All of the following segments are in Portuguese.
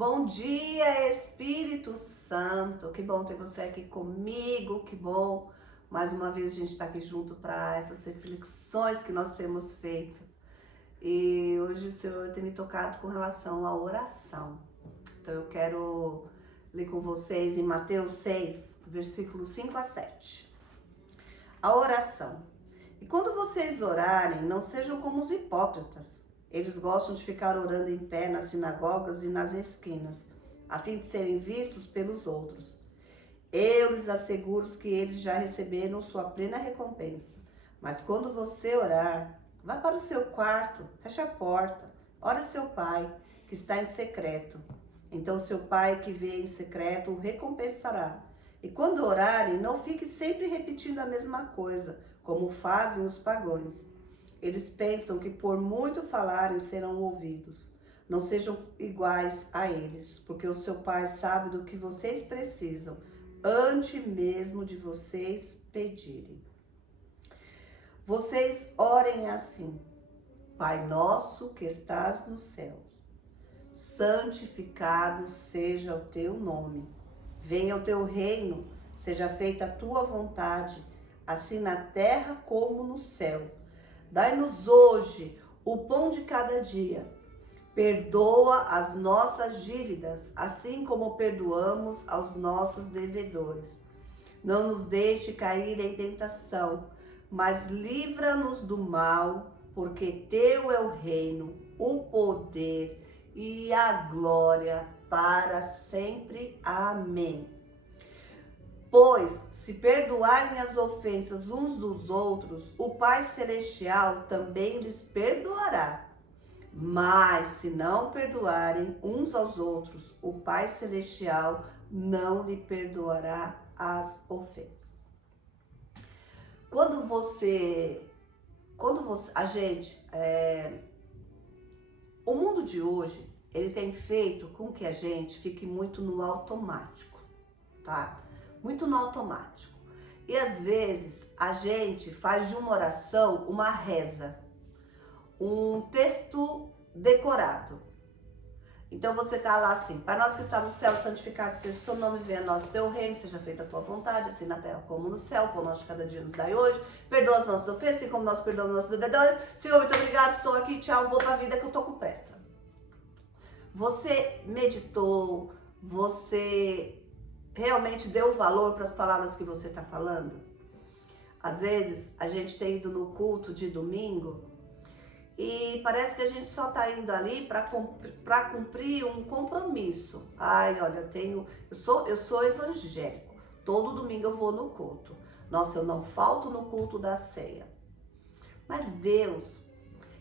Bom dia, Espírito Santo. Que bom ter você aqui comigo, que bom. Mais uma vez a gente está aqui junto para essas reflexões que nós temos feito. E hoje o Senhor tem me tocado com relação à oração. Então eu quero ler com vocês em Mateus 6, versículos 5 a 7. A oração. E quando vocês orarem, não sejam como os hipócritas. Eles gostam de ficar orando em pé nas sinagogas e nas esquinas, a fim de serem vistos pelos outros. Eu lhes asseguro que eles já receberam sua plena recompensa. Mas quando você orar, vá para o seu quarto, feche a porta, ore a seu pai, que está em secreto. Então seu pai que vê em secreto o recompensará. E quando orarem, não fique sempre repetindo a mesma coisa, como fazem os pagãos. Eles pensam que por muito falarem serão ouvidos. Não sejam iguais a eles, porque o seu pai sabe do que vocês precisam, antes mesmo de vocês pedirem. Vocês orem assim: Pai nosso que estás nos céus, santificado seja o teu nome. Venha o teu reino, seja feita a tua vontade, assim na terra como no céu. Dai-nos hoje o pão de cada dia. Perdoa as nossas dívidas, assim como perdoamos aos nossos devedores. Não nos deixe cair em tentação, mas livra-nos do mal, porque teu é o reino, o poder e a glória para sempre. Amém. Pois, se perdoarem as ofensas uns dos outros, o Pai Celestial também lhes perdoará. Mas, se não perdoarem uns aos outros, o Pai Celestial não lhe perdoará as ofensas. O mundo de hoje, ele tem feito com que a gente fique muito no automático, tá? Muito no automático. E às vezes a gente faz de uma oração uma reza, um texto decorado. Então você tá lá assim: Pai nosso que está no céu, santificado seja o seu nome, venha a nós o teu reino, seja feita a tua vontade, assim na terra como no céu. O pão nosso de cada dia nos dai hoje, perdoa as nossas ofensas, assim como nós perdoamos nossos devedores. Senhor, muito obrigado, estou aqui, tchau, vou pra vida que eu tô com pressa. Você meditou, você realmente deu valor para as palavras que você está falando? Às vezes a gente tem ido no culto de domingo e parece que a gente só está indo ali para cumprir um compromisso. Ai, olha, eu sou evangélico. Todo domingo eu vou no culto. Nossa, eu não falto no culto da ceia. Mas Deus,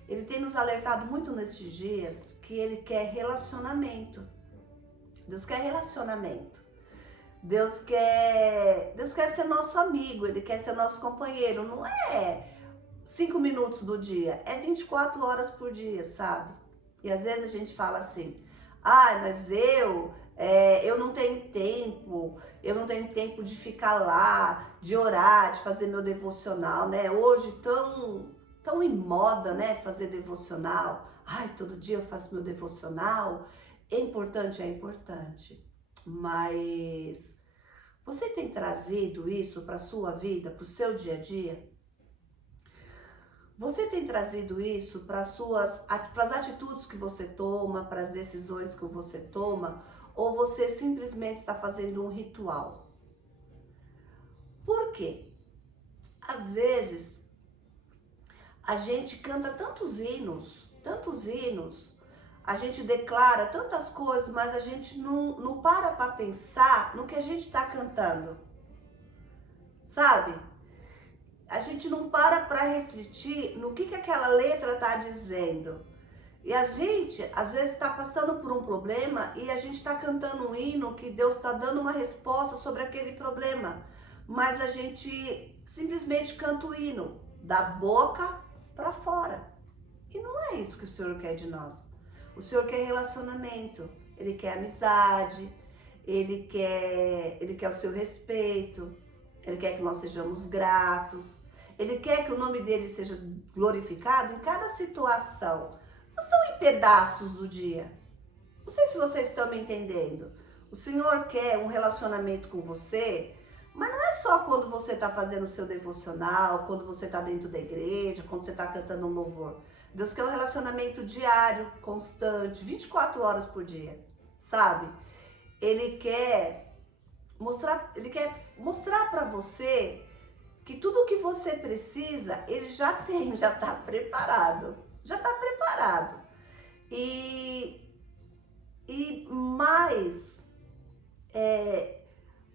Ele tem nos alertado muito nesses dias que Ele quer relacionamento. Deus quer relacionamento. Deus quer ser nosso amigo, Ele quer ser nosso companheiro. Não é 5 minutos do dia, é 24 horas por dia, sabe? E às vezes a gente fala assim: mas eu não tenho tempo de ficar lá, de orar, de fazer meu devocional, né? Hoje tão em moda, né, fazer devocional. Todo dia eu faço meu devocional. É importante. Mas você tem trazido isso para a sua vida, para o seu dia a dia? Você tem trazido isso para as atitudes que você toma, para as decisões que você toma? Ou você simplesmente está fazendo um ritual? Por quê? Às vezes a gente canta tantos hinos, a gente declara tantas coisas, mas a gente não para pensar no que a gente está cantando, sabe? A gente não para refletir no que aquela letra está dizendo. E a gente, às vezes, está passando por um problema e a gente está cantando um hino que Deus está dando uma resposta sobre aquele problema. Mas a gente simplesmente canta o hino da boca para fora. E não é isso que o Senhor quer de nós. O Senhor quer relacionamento, Ele quer amizade, Ele quer o seu respeito, Ele quer que nós sejamos gratos, Ele quer que o nome dele seja glorificado em cada situação. Não são em pedaços do dia. Não sei se vocês estão me entendendo. O Senhor quer um relacionamento com você, mas não é só quando você está fazendo o seu devocional, quando você está dentro da igreja, quando você está cantando um louvor. Deus quer um relacionamento diário, constante, 24 horas por dia, sabe? Ele quer mostrar para você que tudo o que você precisa, ele já tem, já está preparado. Já está preparado. E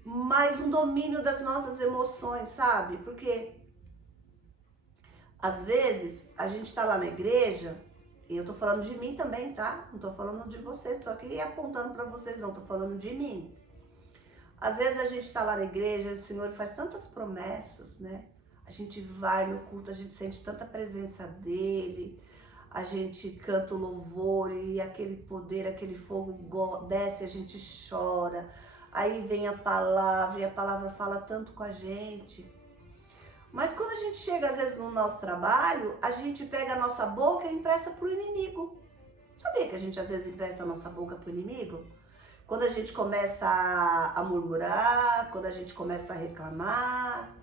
mais um domínio das nossas emoções, sabe? Porque às vezes a gente tá lá na igreja, e eu tô falando de mim também, tá? Não tô falando de vocês, tô aqui apontando para vocês, não, tô falando de mim. Às vezes a gente tá lá na igreja e o Senhor faz tantas promessas, né? A gente vai no culto, a gente sente tanta presença dele, a gente canta o louvor e aquele poder, aquele fogo desce, a gente chora. Aí vem a palavra e a palavra fala tanto com a gente. Mas quando a gente chega às vezes no nosso trabalho, a gente pega a nossa boca e empresta pro inimigo. Sabia que a gente às vezes empresta a nossa boca pro inimigo? Quando a gente começa a murmurar, quando a gente começa a reclamar.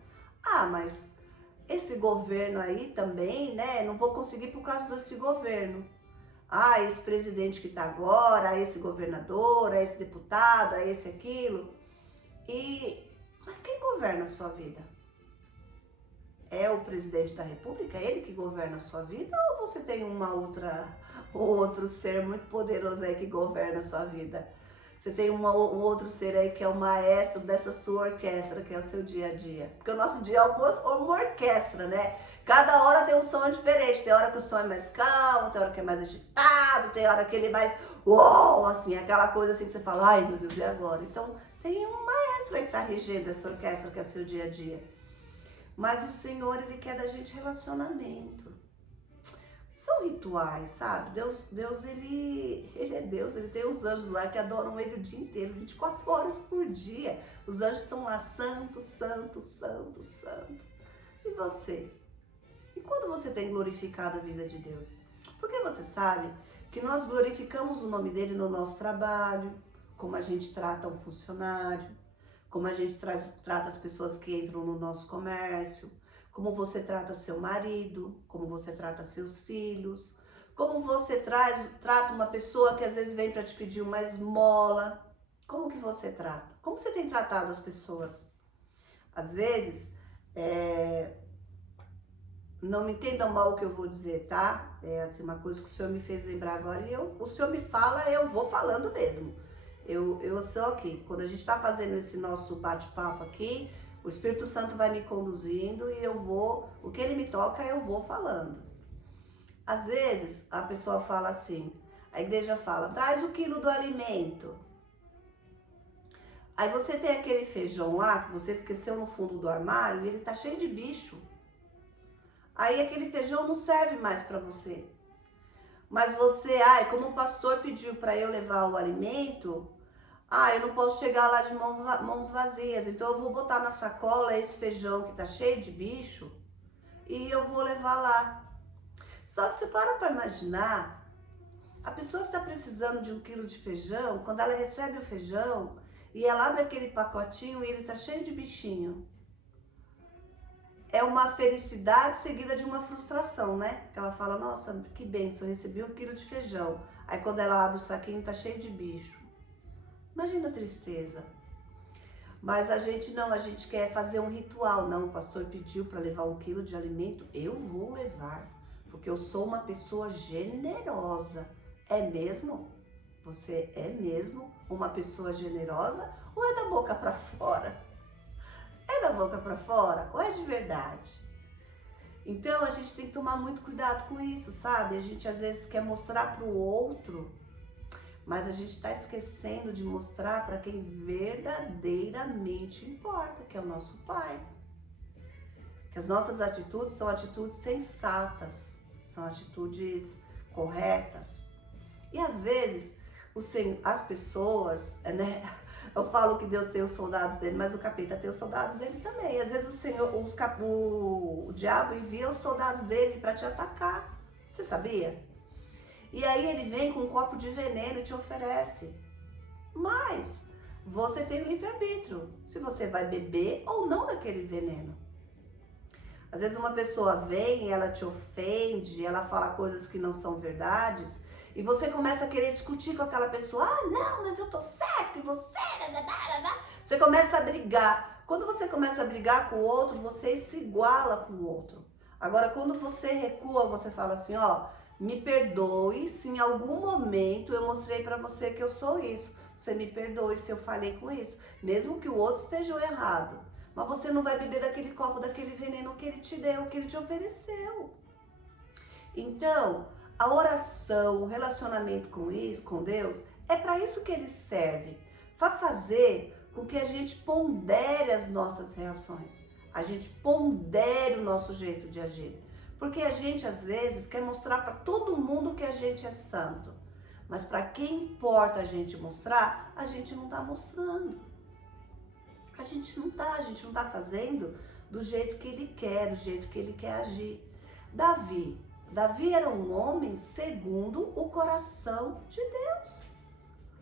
Ah, mas esse governo aí também, né? Não vou conseguir por causa desse governo. Ah, esse presidente que tá agora, esse governador, esse deputado, esse aquilo. Mas quem governa a sua vida? É o presidente da república? É ele que governa a sua vida? Ou você tem outro ser muito poderoso aí que governa a sua vida? Você tem um outro ser aí que é o maestro dessa sua orquestra, que é o seu dia a dia. Porque o nosso dia é uma orquestra, né? Cada hora tem um som diferente. Tem hora que o som é mais calmo, tem hora que é mais agitado, tem hora que ele é mais uou, assim, aquela coisa assim que você fala, ai meu Deus, e agora? Então tem um maestro aí que tá regendo essa orquestra que é o seu dia a dia. Mas o Senhor, ele quer da gente relacionamento. São rituais, sabe? Deus ele é Deus, ele tem os anjos lá que adoram ele o dia inteiro, 24 horas por dia. Os anjos estão lá, santo, santo, santo, santo. E você? E quando você tem glorificado a vida de Deus? Porque você sabe que nós glorificamos o nome dele no nosso trabalho, como a gente trata um funcionário, como a gente trata as pessoas que entram no nosso comércio, como você trata seu marido, como você trata seus filhos, como você trata uma pessoa que às vezes vem para te pedir uma esmola. Como que você trata? Como você tem tratado as pessoas? Às vezes, não me entendam mal o que eu vou dizer, tá? É assim, uma coisa que o Senhor me fez lembrar agora e o Senhor me fala, eu vou falando mesmo. Eu sou aqui, quando a gente está fazendo esse nosso bate-papo aqui, o Espírito Santo vai me conduzindo e o que ele me toca, eu vou falando. Às vezes, a pessoa fala assim, a igreja fala, traz o quilo do alimento. Aí você tem aquele feijão lá, que você esqueceu no fundo do armário, e ele tá cheio de bicho. Aí aquele feijão não serve mais para você. Mas você, como o pastor pediu para eu levar o alimento, eu não posso chegar lá de mãos vazias, então eu vou botar na sacola esse feijão que tá cheio de bicho e eu vou levar lá. Só que você para imaginar, a pessoa que tá precisando de 1 quilo de feijão, quando ela recebe o feijão e ela abre aquele pacotinho e ele tá cheio de bichinho, é uma felicidade seguida de uma frustração, né? Que ela fala, nossa, que bênção, eu recebi 1 quilo de feijão. Aí quando ela abre o saquinho, tá cheio de bicho. Imagina a tristeza. Mas a gente quer fazer um ritual. Não, o pastor pediu para levar 1 quilo de alimento, eu vou levar. Porque eu sou uma pessoa generosa. É mesmo? Você é mesmo uma pessoa generosa ou é da boca para fora? É da boca para fora ou é de verdade? Então a gente tem que tomar muito cuidado com isso, sabe? A gente às vezes quer mostrar para o outro, mas a gente está esquecendo de mostrar para quem verdadeiramente importa, que é o nosso Pai. Que as nossas atitudes são atitudes sensatas, são atitudes corretas. E às vezes as pessoas, né? Eu falo que Deus tem os soldados dele, mas o capeta tem os soldados dele também. E às vezes o diabo envia os soldados dele para te atacar. Você sabia? E aí ele vem com um copo de veneno e te oferece. Mas você tem o livre-arbítrio, se você vai beber ou não daquele veneno. Às vezes uma pessoa vem, ela te ofende, ela fala coisas que não são verdades, e você começa a querer discutir com aquela pessoa. Ah, não, mas eu tô certo, que você... Você começa a brigar. Quando você começa a brigar com o outro, você se iguala com o outro. Agora, quando você recua, você fala assim, ó, me perdoe se em algum momento eu mostrei pra você que eu sou isso. Você me perdoe se eu falei com isso, mesmo que o outro esteja errado. Mas você não vai beber daquele copo, daquele veneno que ele te deu, que ele te ofereceu. Então, a oração, o relacionamento com isso, com Deus, é para isso que ele serve. Para fazer com que a gente pondere as nossas reações. A gente pondere o nosso jeito de agir. Porque a gente, às vezes, quer mostrar para todo mundo que a gente é santo. Mas para quem importa a gente mostrar, a gente não está mostrando. A gente não tá fazendo do jeito que ele quer, do jeito que ele quer agir. Davi era um homem segundo o coração de Deus.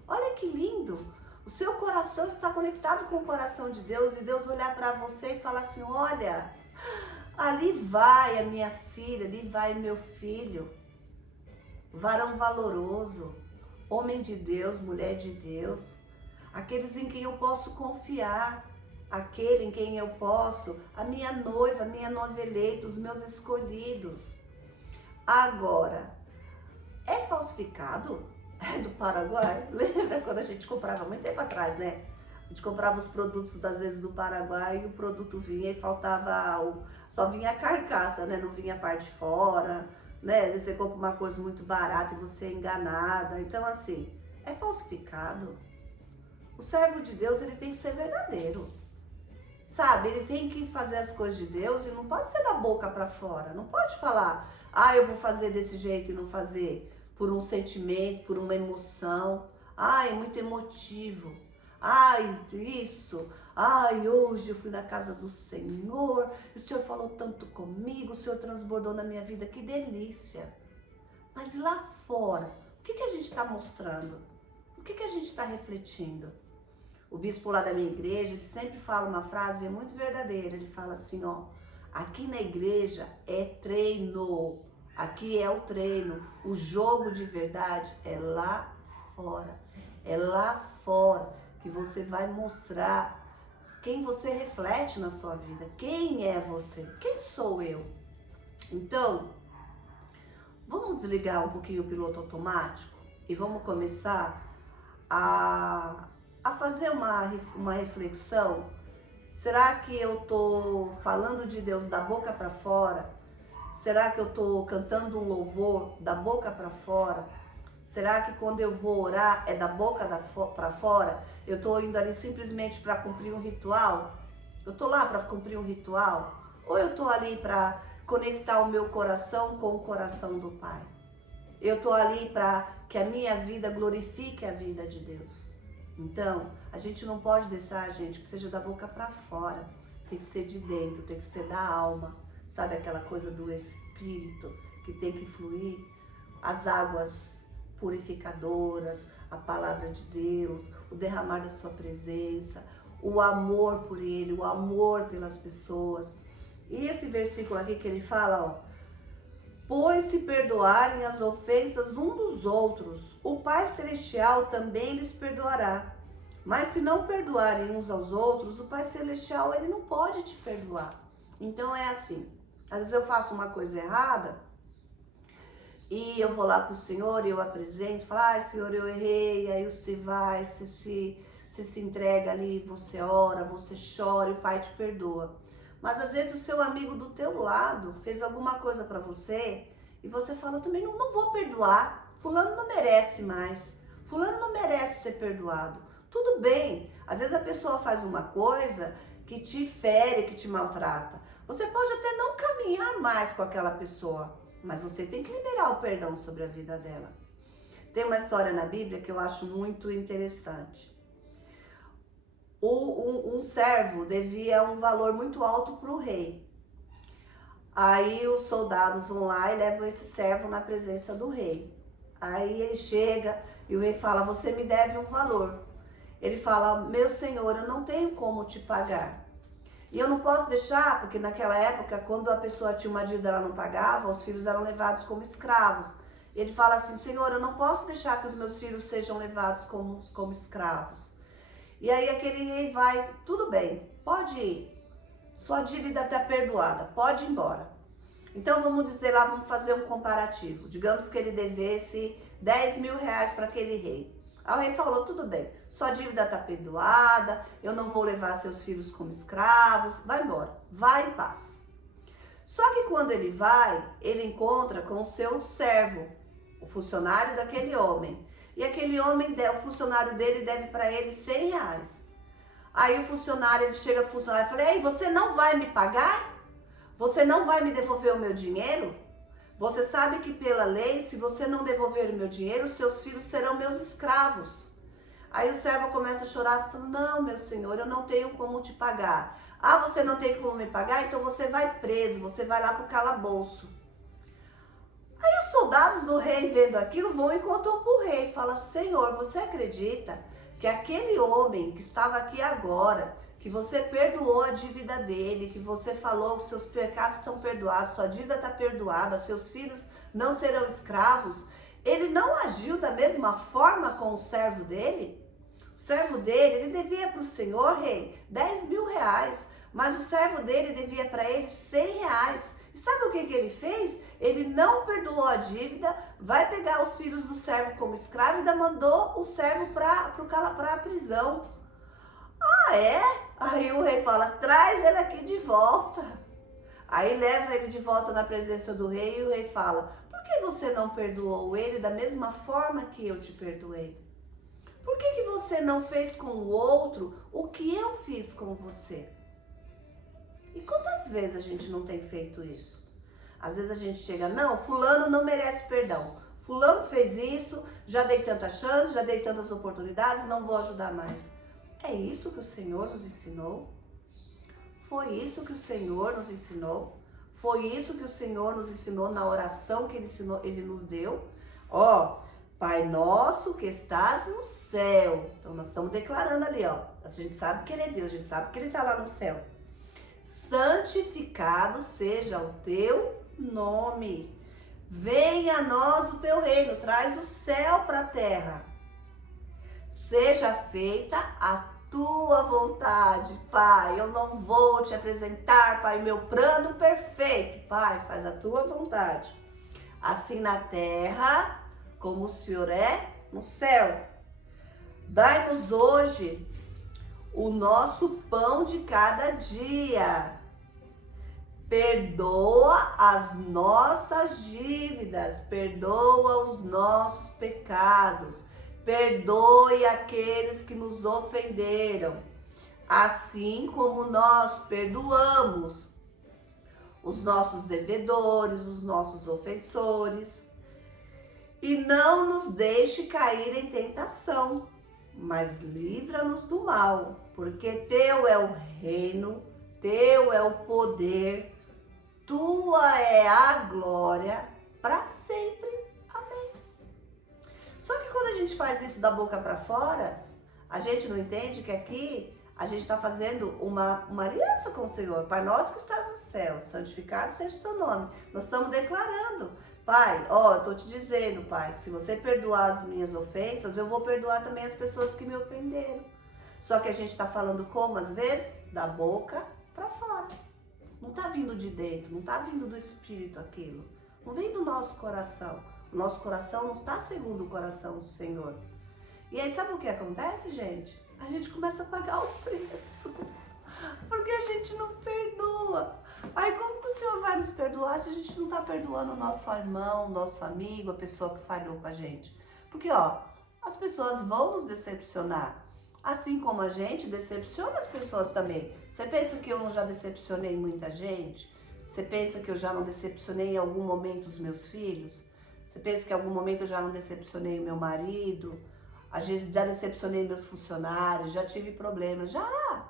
Olha que lindo! O seu coração está conectado com o coração de Deus e Deus olhar para você e falar assim, olha, ali vai a minha filha, ali vai meu filho. Varão valoroso, homem de Deus, mulher de Deus, aqueles em quem eu posso confiar, aquele em quem eu posso, a minha noiva eleita, os meus escolhidos. Agora, é falsificado? É do Paraguai? Lembra quando a gente comprava, muito tempo atrás, né? A gente comprava os produtos, às vezes, do Paraguai e o produto vinha e faltava, só vinha a carcaça, né? Não vinha a parte de fora, né? Às vezes você compra uma coisa muito barata e você é enganada. Então, assim, é falsificado. O servo de Deus, ele tem que ser verdadeiro. Sabe, ele tem que fazer as coisas de Deus e não pode ser da boca para fora. Não pode falar, ah, eu vou fazer desse jeito e não fazer por um sentimento, por uma emoção. Ai, é muito emotivo. Ai, isso. Ai, hoje eu fui na casa do Senhor, o Senhor falou tanto comigo, o Senhor transbordou na minha vida, que delícia. Mas lá fora, o que a gente está mostrando? O que a gente está refletindo? O bispo lá da minha igreja, ele sempre fala uma frase muito verdadeira. Ele fala assim, ó, aqui na igreja é treino, aqui é o treino, o jogo de verdade é lá fora. É lá fora que você vai mostrar quem você reflete na sua vida, quem é você, quem sou eu. Então, vamos desligar um pouquinho o piloto automático e vamos começar a fazer uma reflexão. Será que eu tô falando de Deus da boca para fora? Será que eu tô cantando um louvor da boca para fora? Será que quando eu vou orar é da boca para fora? Eu tô indo ali simplesmente para cumprir um ritual? Eu tô lá para cumprir um ritual? Ou eu tô ali para conectar o meu coração com o coração do Pai? Eu tô ali para que a minha vida glorifique a vida de Deus. Então, a gente não pode deixar, gente, que seja da boca para fora. Tem que ser de dentro, tem que ser da alma. Sabe aquela coisa do Espírito que tem que fluir? As águas purificadoras, a palavra de Deus, o derramar da sua presença, o amor por Ele, o amor pelas pessoas. E esse versículo aqui que ele fala, ó, pois se perdoarem as ofensas um dos outros, o Pai Celestial também lhes perdoará. Mas se não perdoarem uns aos outros, o Pai Celestial, ele não pode te perdoar. Então é assim, às vezes eu faço uma coisa errada e eu vou lá pro Senhor e eu apresento, falo, ai Senhor, eu errei, aí você vai, você se entrega ali, você ora, você chora e o Pai te perdoa. Mas às vezes o seu amigo do teu lado fez alguma coisa para você e você fala, eu também não vou perdoar, fulano não merece mais, fulano não merece ser perdoado. Tudo bem, às vezes a pessoa faz uma coisa que te fere, que te maltrata. Você pode até não caminhar mais com aquela pessoa, mas você tem que liberar o perdão sobre a vida dela. Tem uma história na Bíblia que eu acho muito interessante. Um servo devia um valor muito alto para o rei. Aí os soldados vão lá e levam esse servo na presença do rei. Aí ele chega e o rei fala, você me deve um valor. Ele fala, meu senhor, eu não tenho como te pagar. E eu não posso deixar, porque naquela época, quando a pessoa tinha uma dívida, ela não pagava, os filhos eram levados como escravos. Ele fala assim, senhor, eu não posso deixar que os meus filhos sejam levados como escravos. E aí aquele rei vai, tudo bem, pode ir. Sua dívida está perdoada, pode ir embora. Então vamos dizer lá, vamos fazer um comparativo. Digamos que ele devesse 10 mil reais para aquele rei. Aí o rei falou, tudo bem, sua dívida está perdoada, eu não vou levar seus filhos como escravos, vai embora, vai em paz. Só que quando ele vai, ele encontra com o seu servo, o funcionário daquele homem. E aquele homem, o funcionário dele deve para ele 100 reais. Aí o funcionário, ele chega pro funcionário e fala, ei, você não vai me pagar? Você não vai me devolver o meu dinheiro? Você sabe que pela lei, se você não devolver o meu dinheiro, seus filhos serão meus escravos. Aí o servo começa a chorar, falando, não, meu senhor, eu não tenho como te pagar. Ah, você não tem como me pagar? Então você vai preso, você vai lá pro calabouço. Aí os soldados do rei, vendo aquilo, vão e contam pro rei. Fala, senhor, você acredita que aquele homem que estava aqui agora, que você perdoou a dívida dele, que você falou que seus pecados estão perdoados, sua dívida está perdoada, seus filhos não serão escravos, ele não agiu da mesma forma com o servo dele? O servo dele, ele devia para o senhor, rei, 10 mil reais, mas o servo dele devia para ele 100 reais. E sabe o que ele fez? Ele não perdoou a dívida, vai pegar os filhos do servo como escravo e ainda mandou o servo para a prisão. Ah, é? Aí o rei fala, traz ele aqui de volta. Aí leva ele de volta na presença do rei e o rei fala, por que você não perdoou ele da mesma forma que eu te perdoei? Por que você não fez com o outro o que eu fiz com você? E quantas vezes a gente não tem feito isso? Às vezes a gente chega, não, fulano não merece perdão. Fulano fez isso, já dei tantas chances, já dei tantas oportunidades, não vou ajudar mais. É isso que o Senhor nos ensinou? Foi isso que o Senhor nos ensinou? Foi isso que o Senhor nos ensinou na oração que Ele nos deu? Ó, Pai nosso que estás no céu. Então nós estamos declarando ali, ó. A gente sabe que Ele é Deus, a gente sabe que Ele está lá no céu. Santificado seja o teu nome. Venha a nós o teu reino. Traz o céu para a terra. Seja feita a tua vontade, Pai. Eu não vou te apresentar, Pai, meu plano perfeito. Pai, faz a tua vontade. Assim na terra, como o Senhor é no céu. Dai-nos hoje o nosso pão de cada dia. Perdoa as nossas dívidas, perdoa os nossos pecados. Perdoe aqueles que nos ofenderam, assim como nós perdoamos os nossos devedores, os nossos ofensores. E não nos deixe cair em tentação, mas livra-nos do mal, porque teu é o reino, teu é o poder, tua é a glória para sempre. Só que quando a gente faz isso da boca para fora, a gente não entende que aqui a gente está fazendo uma aliança com o Senhor. Pai nosso que estás no céu, santificado seja o teu nome. Nós estamos declarando, Pai, ó, eu estou te dizendo, Pai, que se você perdoar as minhas ofensas, eu vou perdoar também as pessoas que me ofenderam. Só que a gente está falando como, às vezes? Da boca para fora. Não está vindo de dentro, não está vindo do Espírito aquilo. Não vem do nosso coração. O nosso coração não está segundo o coração do Senhor. E aí sabe o que acontece, gente? A gente começa a pagar o preço. Porque a gente não perdoa. Aí como que o Senhor vai nos perdoar se a gente não está perdoando o nosso irmão, o nosso amigo, a pessoa que falhou com a gente? Porque, ó, as pessoas vão nos decepcionar. Assim como a gente decepciona as pessoas também. Você pensa que eu não já decepcionei muita gente? Você pensa que eu já não decepcionei em algum momento os meus filhos? Você pensa que em algum momento eu já não decepcionei o meu marido? Às vezes já decepcionei meus funcionários, já tive problemas, já.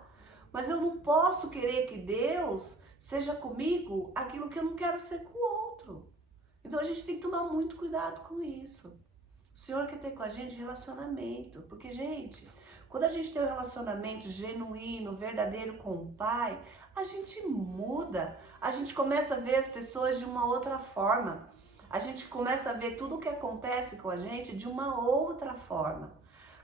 Mas eu não posso querer que Deus seja comigo aquilo que eu não quero ser com o outro. Então a gente tem que tomar muito cuidado com isso. Senhor quer ter com a gente relacionamento. Porque, gente, quando a gente tem um relacionamento genuíno, verdadeiro com o Pai, a gente muda. A gente começa a ver as pessoas de uma outra forma. A gente começa a ver tudo o que acontece com a gente de uma outra forma.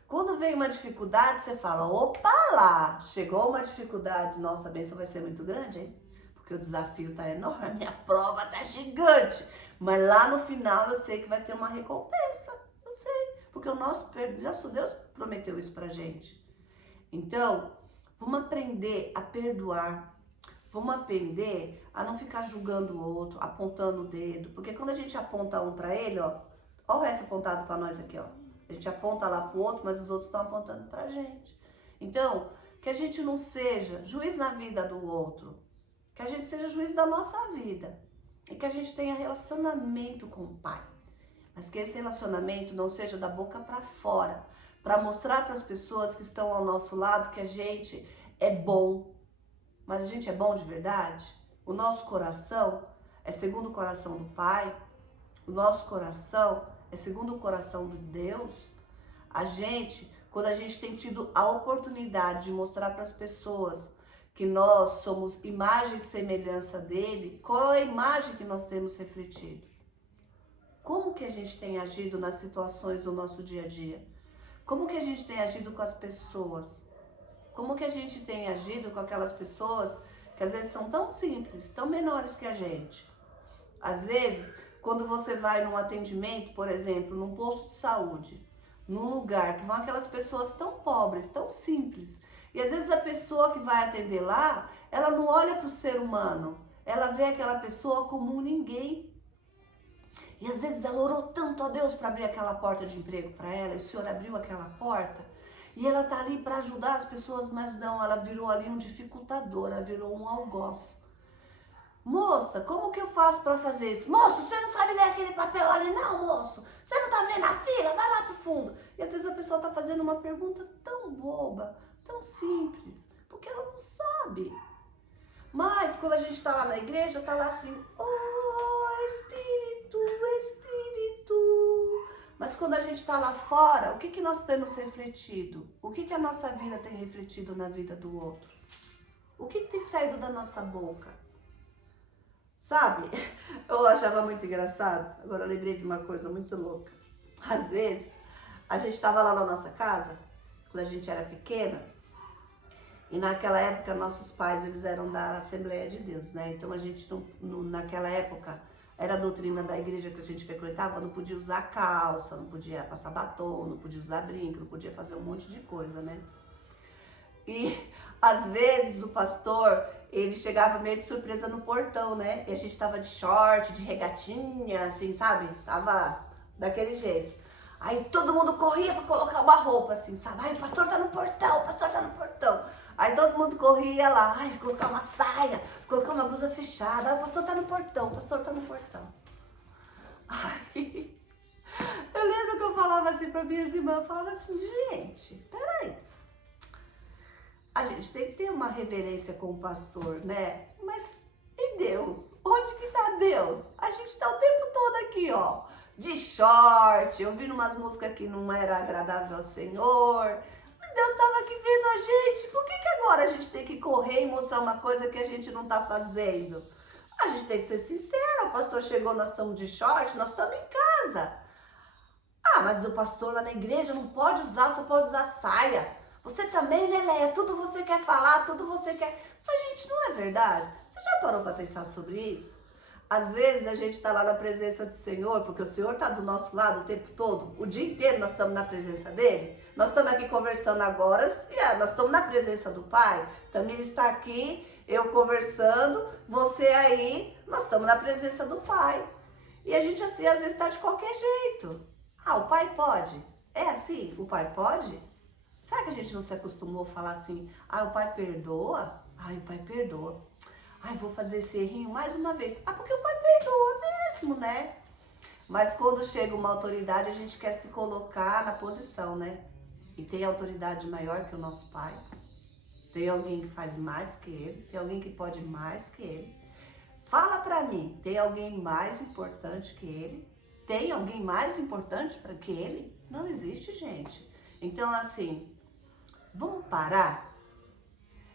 Quando vem uma dificuldade, você fala, opa lá, chegou uma dificuldade, nossa, a bênção vai ser muito grande, hein? Porque o desafio tá enorme, a prova tá gigante. Mas lá no final eu sei que vai ter uma recompensa, eu sei. Porque o nosso Deus prometeu isso pra gente. Então, vamos aprender a perdoar. Vamos aprender a não ficar julgando o outro, apontando o dedo. Porque quando a gente aponta um pra ele, ó o resto apontado pra nós aqui, ó. A gente aponta lá pro outro, mas os outros estão apontando pra gente. Então, que a gente não seja juiz na vida do outro. Que a gente seja juiz da nossa vida. E que a gente tenha relacionamento com o Pai. Mas que esse relacionamento não seja da boca para fora. Para mostrar para as pessoas que estão ao nosso lado que a gente é bom. Mas a gente é bom de verdade? O nosso coração é segundo o coração do Pai. O nosso coração é segundo o coração de Deus. A gente, quando a gente tem tido a oportunidade de mostrar para as pessoas que nós somos imagem e semelhança dele, qual é a imagem que nós temos refletido? Como que a gente tem agido nas situações do nosso dia a dia? Como que a gente tem agido com as pessoas? Como que a gente tem agido com aquelas pessoas que às vezes são tão simples, tão menores que a gente? Às vezes, quando você vai num atendimento, por exemplo, num posto de saúde, num lugar que vão aquelas pessoas tão pobres, tão simples, e às vezes a pessoa que vai atender lá, ela não olha para o ser humano, ela vê aquela pessoa como um ninguém. E às vezes ela orou tanto a Deus para abrir aquela porta de emprego para ela, e o Senhor abriu aquela porta, e ela tá ali para ajudar as pessoas, mas não, ela virou ali um dificultador, ela virou um algoz. Moça, como que eu faço para fazer isso? Moço, você não sabe ler aquele papel ali? Não, moço. Você não tá vendo a fila? Vai lá pro fundo. E às vezes a pessoa tá fazendo uma pergunta tão boba, tão simples, porque ela não sabe. Mas quando a gente tá lá na igreja, tá lá assim, oh, Espírito, Espírito. Mas quando a gente tá lá fora, o que que nós temos refletido? O que que a nossa vida tem refletido na vida do outro? O que que tem saído da nossa boca? Sabe? Eu achava muito engraçado. Agora eu lembrei de uma coisa muito louca. Às vezes, a gente estava lá na nossa casa, quando a gente era pequena, e naquela época nossos pais, eles eram da Assembleia de Deus, né? Então a gente, naquela época, era a doutrina da igreja que a gente frequentava, não podia usar calça, não podia passar batom, não podia usar brinco, não podia fazer um monte de coisa, né? E às vezes o pastor, ele chegava meio de surpresa no portão, né? E a gente tava de short, de regatinha, assim, sabe? Tava daquele jeito. Aí todo mundo corria pra colocar uma roupa, assim, sabe? Ai, o pastor tá no portão, o pastor tá no portão. Aí todo mundo corria lá, ai, colocar uma saia, colocar uma blusa fechada. Ai, o pastor tá no portão, o pastor tá no portão. Ai, eu lembro que eu falava assim pra minhas irmãs, eu falava assim, gente, peraí. A gente tem que ter uma reverência com o pastor, né? Mas e Deus? Onde que tá Deus? A gente tá o tempo todo aqui, ó, de short, ouvindo umas músicas que não era agradável ao Senhor. Mas Deus estava aqui vendo a gente. Por que que agora a gente tem que correr e mostrar uma coisa que a gente não tá fazendo? A gente tem que ser sincero. O pastor chegou, nós estamos de short, nós estamos em casa. Ah, mas o pastor lá na igreja não pode usar, só pode usar saia. Você também, né, Leia? Tudo você quer falar, tudo você quer... Mas, gente, não é verdade? Você já parou para pensar sobre isso? Às vezes a gente está lá na presença do Senhor, porque o Senhor está do nosso lado o tempo todo, o dia inteiro nós estamos na presença dEle. Nós estamos aqui conversando agora, e nós estamos na presença do Pai. Tamir está aqui, eu conversando, você aí, nós estamos na presença do Pai. E a gente, assim, às vezes está de qualquer jeito. Ah, o Pai pode? É assim? O Pai pode? Será que a gente não se acostumou a falar assim, ah, o Pai perdoa? Ai, o Pai perdoa. Ai, vou fazer esse errinho mais uma vez. Ah, porque o Pai perdoa mesmo, né? Mas quando chega uma autoridade, a gente quer se colocar na posição, né? E tem autoridade maior que o nosso Pai. Tem alguém que faz mais que Ele. Tem alguém que pode mais que Ele. Fala pra mim, tem alguém mais importante que Ele? tem alguém mais importante para que ele? Não existe, gente. Então, assim, vamos parar?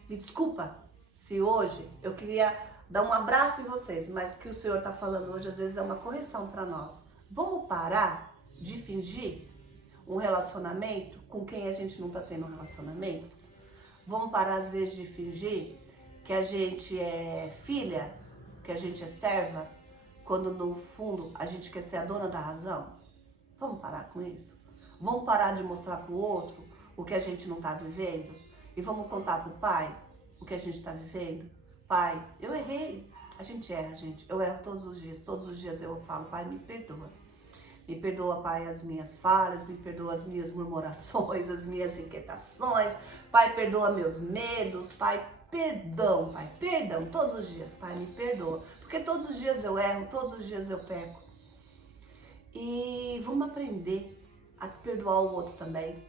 Me desculpa se hoje eu queria dar um abraço em vocês, mas o que o Senhor está falando hoje às vezes é uma correção para nós. Vamos parar de fingir um relacionamento com quem a gente não está tendo um relacionamento? Vamos parar às vezes de fingir que a gente é filha, que a gente é serva, quando no fundo a gente quer ser a dona da razão? Vamos parar com isso? Vamos parar de mostrar para o outro o que a gente não está vivendo? E vamos contar para o pai o que a gente está vivendo? Pai, eu errei. A gente erra, gente. Eu erro todos os dias. Todos os dias eu falo, pai, me perdoa. Me perdoa, pai, as minhas falhas, me perdoa as minhas murmurações, as minhas inquietações. Pai, perdoa meus medos. Pai, perdão, pai, perdão. Todos os dias, pai, me perdoa. Porque todos os dias eu erro, todos os dias eu peco. E vamos aprender a perdoar o outro também.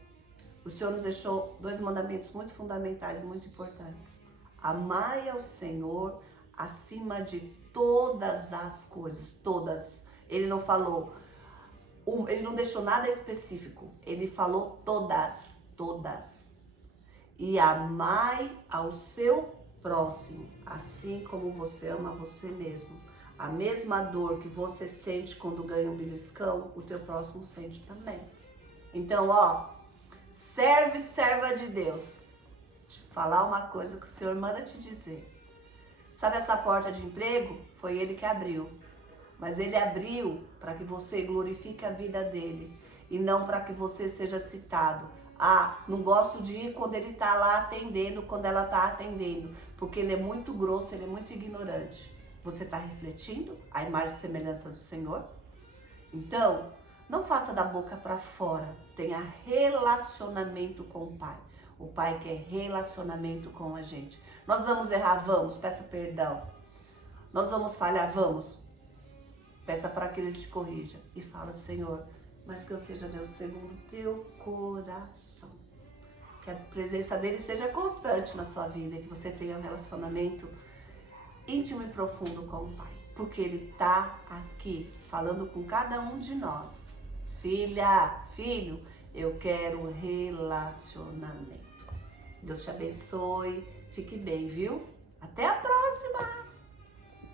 O Senhor nos deixou 2 mandamentos muito fundamentais, muito importantes. Amai ao Senhor acima de todas as coisas, todas. Ele não falou, ele não deixou nada específico. Ele falou todas, todas. E amai ao seu próximo, assim como você ama você mesmo. A mesma dor que você sente quando ganha um beliscão, o teu próximo sente também. Então, serva de Deus. Deixa eu falar uma coisa que o Senhor manda te dizer. Sabe essa porta de emprego? Foi Ele que abriu. Mas Ele abriu para que você glorifique a vida dele e não para que você seja citado. Não gosto de ir quando ele está lá atendendo, quando ela está atendendo, porque ele é muito grosso, ele é muito ignorante. Você está refletindo a imagem e semelhança do Senhor? Então, não faça da boca para fora, tenha relacionamento com o Pai. O Pai quer relacionamento com a gente. Nós vamos errar, vamos, peça perdão. Nós vamos falhar, vamos. Peça para que Ele te corrija e fala, Senhor, mas que eu seja Deus segundo o teu coração. Que a presença dele seja constante na sua vida, que você tenha um relacionamento íntimo e profundo com o Pai. Porque Ele está aqui falando com cada um de nós. Filha, filho, eu quero relacionamento. Deus te abençoe. Fique bem, viu? Até a próxima!